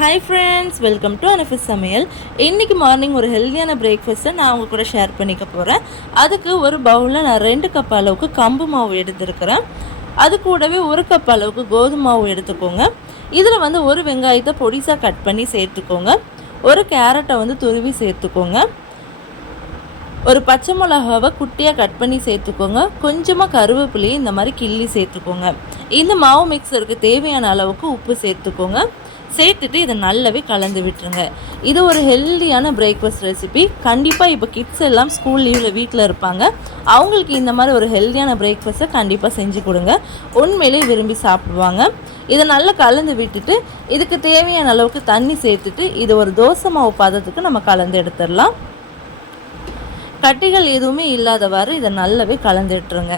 Welcome to அனஃபிஸ் சமையல் இன்றைக்கி மார்னிங் ஒரு ஹெல்த்தியான பிரேக்ஃபாஸ்ட்டை நான் உங்கள் கூட ஷேர் பண்ணிக்க போகிறேன் அதுக்கு ஒரு பவுலில் நான் ரெண்டு கப் அளவுக்கு கம்பு மாவு எடுத்துருக்கிறேன். அது கூடவே ஒரு கப் அளவுக்கு கோதுமை மாவு எடுத்துக்கோங்க. இதில் வந்து ஒரு வெங்காயத்தை பொடிசாக கட் பண்ணி சேர்த்துக்கோங்க. ஒரு கேரட்டை வந்து துருவி சேர்த்துக்கோங்க. ஒரு பச்சை மிளகாவை குட்டியாக கட் பண்ணி சேர்த்துக்கோங்க. கொஞ்சமாக கருவேப்பிலையும் இந்த மாதிரி கிள்ளி சேர்த்துக்கோங்க. இந்த மாவு மிக்சருக்கு தேவையான அளவுக்கு உப்பு சேர்த்துக்கோங்க. சேர்த்துட்டு இதை நல்லாவே கலந்து விட்டுருங்க. இது ஒரு ஹெல்தியான பிரேக்ஃபாஸ்ட் ரெசிபி கண்டிப்பாக இப்போ கிட்ஸ் எல்லாம் ஸ்கூல் லீவில் வீட்டில் இருப்பாங்க. அவங்களுக்கு இந்த மாதிரி ஒரு ஹெல்தியான பிரேக்ஃபாஸ்ட்டை கண்டிப்பாக செஞ்சு கொடுங்க. உண்மையிலே விரும்பி சாப்பிடுவாங்க. இதை நல்லா கலந்து விட்டுட்டு இதுக்கு தேவையான அளவுக்கு தண்ணி சேர்த்துட்டு இது ஒரு தோசை மாவு பதத்துக்கு நம்ம கலந்து எடுத்துடலாம். கட்டிகள் எதுவுமே இல்லாதவாறு இதை நல்லாவே கலந்துட்டுருங்க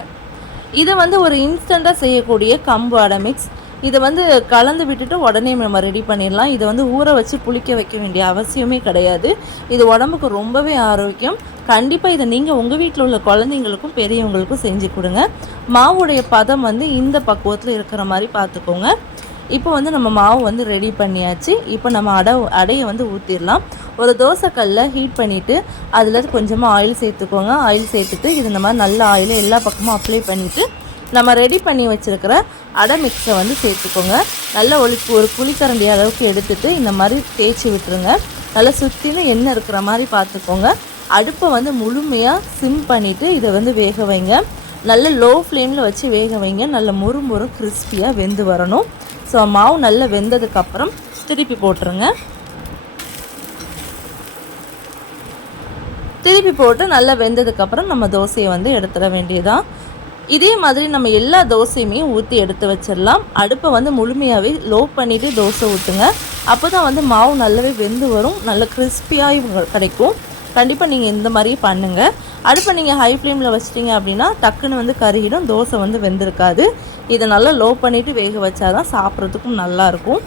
இது வந்து ஒரு இன்ஸ்டண்ட்டாக செய்யக்கூடிய கம்பு அடை மிக்ஸ் இதை வந்து கலந்து விட்டுட்டு உடனே நம்ம ரெடி பண்ணிடலாம். இதை வந்து ஊற வச்சு புளிக்க வைக்க வேண்டிய அவசியமே கிடையாது. இது உடம்புக்கு ரொம்பவே ஆரோக்கியம். கண்டிப்பாக இதை நீங்கள் உங்கள் வீட்டில் உள்ள குழந்தைங்களுக்கும் பெரியவங்களுக்கும் செஞ்சு கொடுங்க. மாவுடைய பதம் வந்து இந்த பக்குவத்தில் இருக்கிற மாதிரி பார்த்துக்கோங்க. இப்போ வந்து நம்ம மாவு வந்து ரெடி பண்ணியாச்சு. இப்போ நம்ம அடை அடையை வந்து ஊற்றிடலாம் ஒரு தோசைக்கல்ல ஹீட் பண்ணிவிட்டு அதில் கொஞ்சமாக ஆயில் சேர்த்துக்கோங்க. ஆயில் சேர்த்துட்டு இது இந்த மாதிரி நல்ல ஆயிலை எல்லா பக்கமும் அப்ளை பண்ணிவிட்டு நம்ம ரெடி பண்ணி வச்சுருக்கிற அடை மிக்ஸை வந்து சேர்த்துக்கோங்க. நல்லா ஒளி ஒரு குழிக்கரண்டி அளவுக்கு எடுத்துகிட்டு இந்த மாதிரி தேய்ச்சி விட்டுருங்க. நல்லா சுற்றிலும் எண்ணெய் இருக்கிற மாதிரி பார்த்துக்கோங்க. அடுப்பை வந்து முழுமையாக சிம் பண்ணிவிட்டு இதை வந்து வேக வைங்க. நல்ல லோ ஃப்ளேமில் வச்சு வேக வைங்க. நல்ல முறு முறு கிறிஸ்பியாக வெந்து வரணும். ஸோ மாவு நல்லா வெந்ததுக்கப்புறம் திருப்பி போட்டுருங்க. திருப்பி போட்டு நல்லா வெந்ததுக்கப்புறம் நம்ம தோசையை வந்து எடுத்துட வேண்டியதான் இதே மாதிரி நம்ம எல்லா தோசையுமே ஊற்றி எடுத்து வச்சிடலாம். அடுப்பை வந்து முழுமையாகவே லோ பண்ணிவிட்டு தோசை ஊற்றுங்க அப்போ தான் வந்து மாவு நல்லாவே வெந்து வரும். நல்ல கிறிஸ்பியாக கிடைக்கும். கண்டிப்பாக நீங்கள் இந்த மாதிரி பண்ணுங்கள் அடுப்பை நீங்கள் ஹை ஃப்ளேமில் வச்சிட்டிங்க அப்படின்னா டக்குன்னு வந்து கருகிடும். தோசை வந்து வெந்திருக்காது. இதை நல்லா லோ பண்ணிவிட்டு வேக வச்சாதான் சாப்பிட்றதுக்கும் நல்லாயிருக்கும்.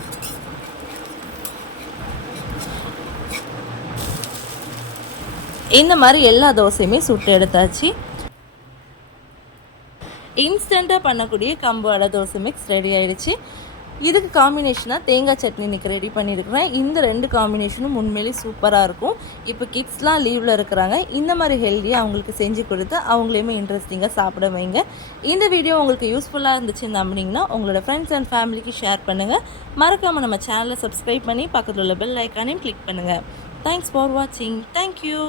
இந்த மாதிரி எல்லா தோசையுமே சுட்டு எடுத்தாச்சு. இன்ஸ்டண்ட்டாக பண்ணக்கூடிய கம்பு அடை தோசை மிக்ஸ் ரெடி ஆகிடுச்சு இதுக்கு காம்பினேஷனாக தேங்காய் சட்னி இன்றைக்கி ரெடி பண்ணியிருக்கிறேன் இந்த ரெண்டு காம்பினேஷனும் உண்மையிலே சூப்பராக இருக்கும். இப்போ கிட்ஸ்லாம் லீவில் இருக்கிறாங்க. இந்த மாதிரி ஹெல்த்தியாக அவங்களுக்கு செஞ்சு கொடுத்து அவங்களையுமே இன்ட்ரெஸ்டிங்காக சாப்பிட வைங்க. இந்த வீடியோ உங்களுக்கு யூஸ்ஃபுல்லாக இருந்துச்சுன்னு நம்பினீங்கன்னா உங்களோட ஃப்ரெண்ட்ஸ் அண்ட் ஃபேமிலிக்கு ஷேர் பண்ணுங்கள் மறக்காமல் நம்ம சேனலை சப்ஸ்கிரைப் பண்ணி பக்கத்தில் உள்ள பெல் ஐக்கானையும் கிளிக் பண்ணுங்கள் தேங்க்ஸ் ஃபார் வாட்சிங் தேங்க்யூ